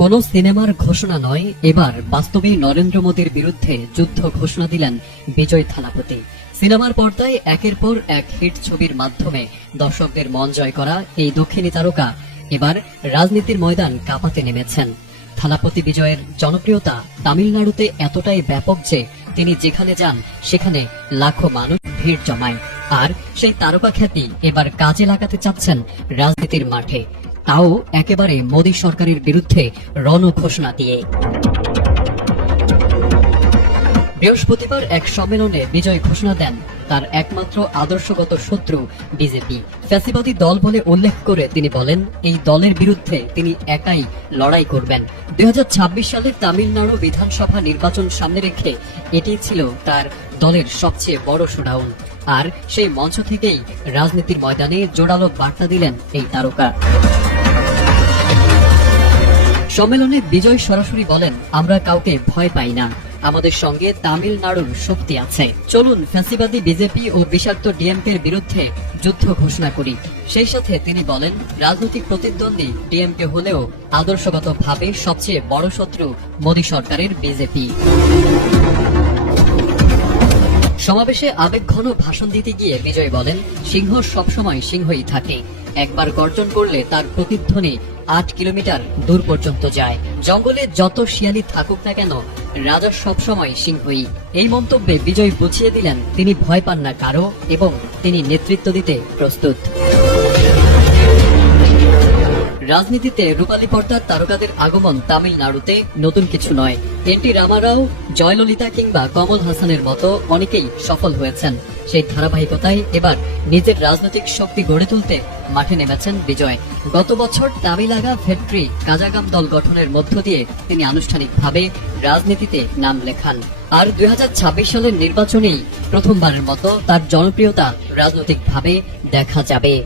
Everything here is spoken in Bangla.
কোন সিনেমার ঘোষণা নয়, এবার বাস্তবে নরেন্দ্র মোদীর বিরুদ্ধে যুদ্ধ ঘোষণা দিলেন বিজয় থালাপতি সিনেমার পর্দায় একের পর এক হিট ছবির মাধ্যমে দর্শকদের মন জয় করা এই দক্ষিণী তারকা এবার রাজনীতির ময়দান কাঁপাতে নেমেছেন। থালাপতি বিজয়ের জনপ্রিয়তা তামিলনাড়ুতে এতটাই ব্যাপক যে তিনি যেখানে যান, সেখানে লাখো মানুষ ভিড় জমায়। আর সেই তারকা খ্যাতি এবার কাজে লাগাতে চাচ্ছেন রাজনীতির মাঠে। তাও একেবারে মোদী সরকারের বিরুদ্ধে রণ ঘোষণা দিয়ে। বৃহস্পতিবার এক সম্মেলনে বিজয় ঘোষণা দেন তার একমাত্র আদর্শগত শত্রু বিজেপি। ফ্যাসিবাদী দল বলে উল্লেখ করে তিনি বলেন, এই দলের বিরুদ্ধে তিনি একাই লড়াই করবেন। দু হাজার ছাব্বিশ সালের তামিলনাড়ু বিধানসভা নির্বাচন সামনে রেখে এটি ছিল তার দলের সবচেয়ে বড় শোডাউন। আর সেই মঞ্চ থেকেই রাজনীতির ময়দানে জোরালো বার্তা দিলেন এই তারকা। সম্মেলনে বিজয় সরাসরি বলেন, আমরা কাউকে ভয় পাই না। আমাদের সঙ্গে তামিলনাড়ুর শক্তি আছে। চলুন ফ্যাসিবাদী বিজেপি ও বিষাক্ত ডিএমকের বিরুদ্ধে যুদ্ধ ঘোষণা করি। সেই সাথে তিনি বলেন, রাজনৈতিক প্রতিদ্বন্দ্বী ডিএমকে হলেও আদর্শগতভাবে সবচেয়ে বড় শত্রু মোদী সরকারের বিজেপি। সমাবেশে আবেগঘন ভাষণ দিতে গিয়ে বিজয় বলেন, সিংহ সবসময় সিংহই থাকে। একবার গর্জন করলে তার প্রতিধ্বনি আট কিলোমিটার দূর পর্যন্ত যায়। জঙ্গলে যত শিয়ালি থাকুক না কেন, রাজা সবসময় সিংহই। এই মন্তব্যে বিজয় বুঝিয়ে দিলেন, তিনি ভয় পান না কারও এবং তিনি নেতৃত্ব দিতে প্রস্তুত। রাজনীতিতে রূপালী পর্দার তারকাদের আগমন তামিলনাড়ুতে নতুন কিছু নয়। এনটি রামারাও, জয়ললিতা কিংবা কমল হাসানের মতো অনেকেই সফল হয়েছেন। সেই ধারাবাহিকতায় এবার নিজের রাজনৈতিক শক্তি গড়ে তুলতে মাঠে নেমেছেন বিজয়। গত বছর তামিলাগা ভেট্রি কাজাগাম দল গঠনের মধ্য দিয়ে তিনি আনুষ্ঠানিকভাবে রাজনীতিতে নাম লেখান। আর দুই হাজার ছাব্বিশ সালের নির্বাচনেই প্রথমবারের মতো তার জনপ্রিয়তা রাজনৈতিকভাবে দেখা যাবে।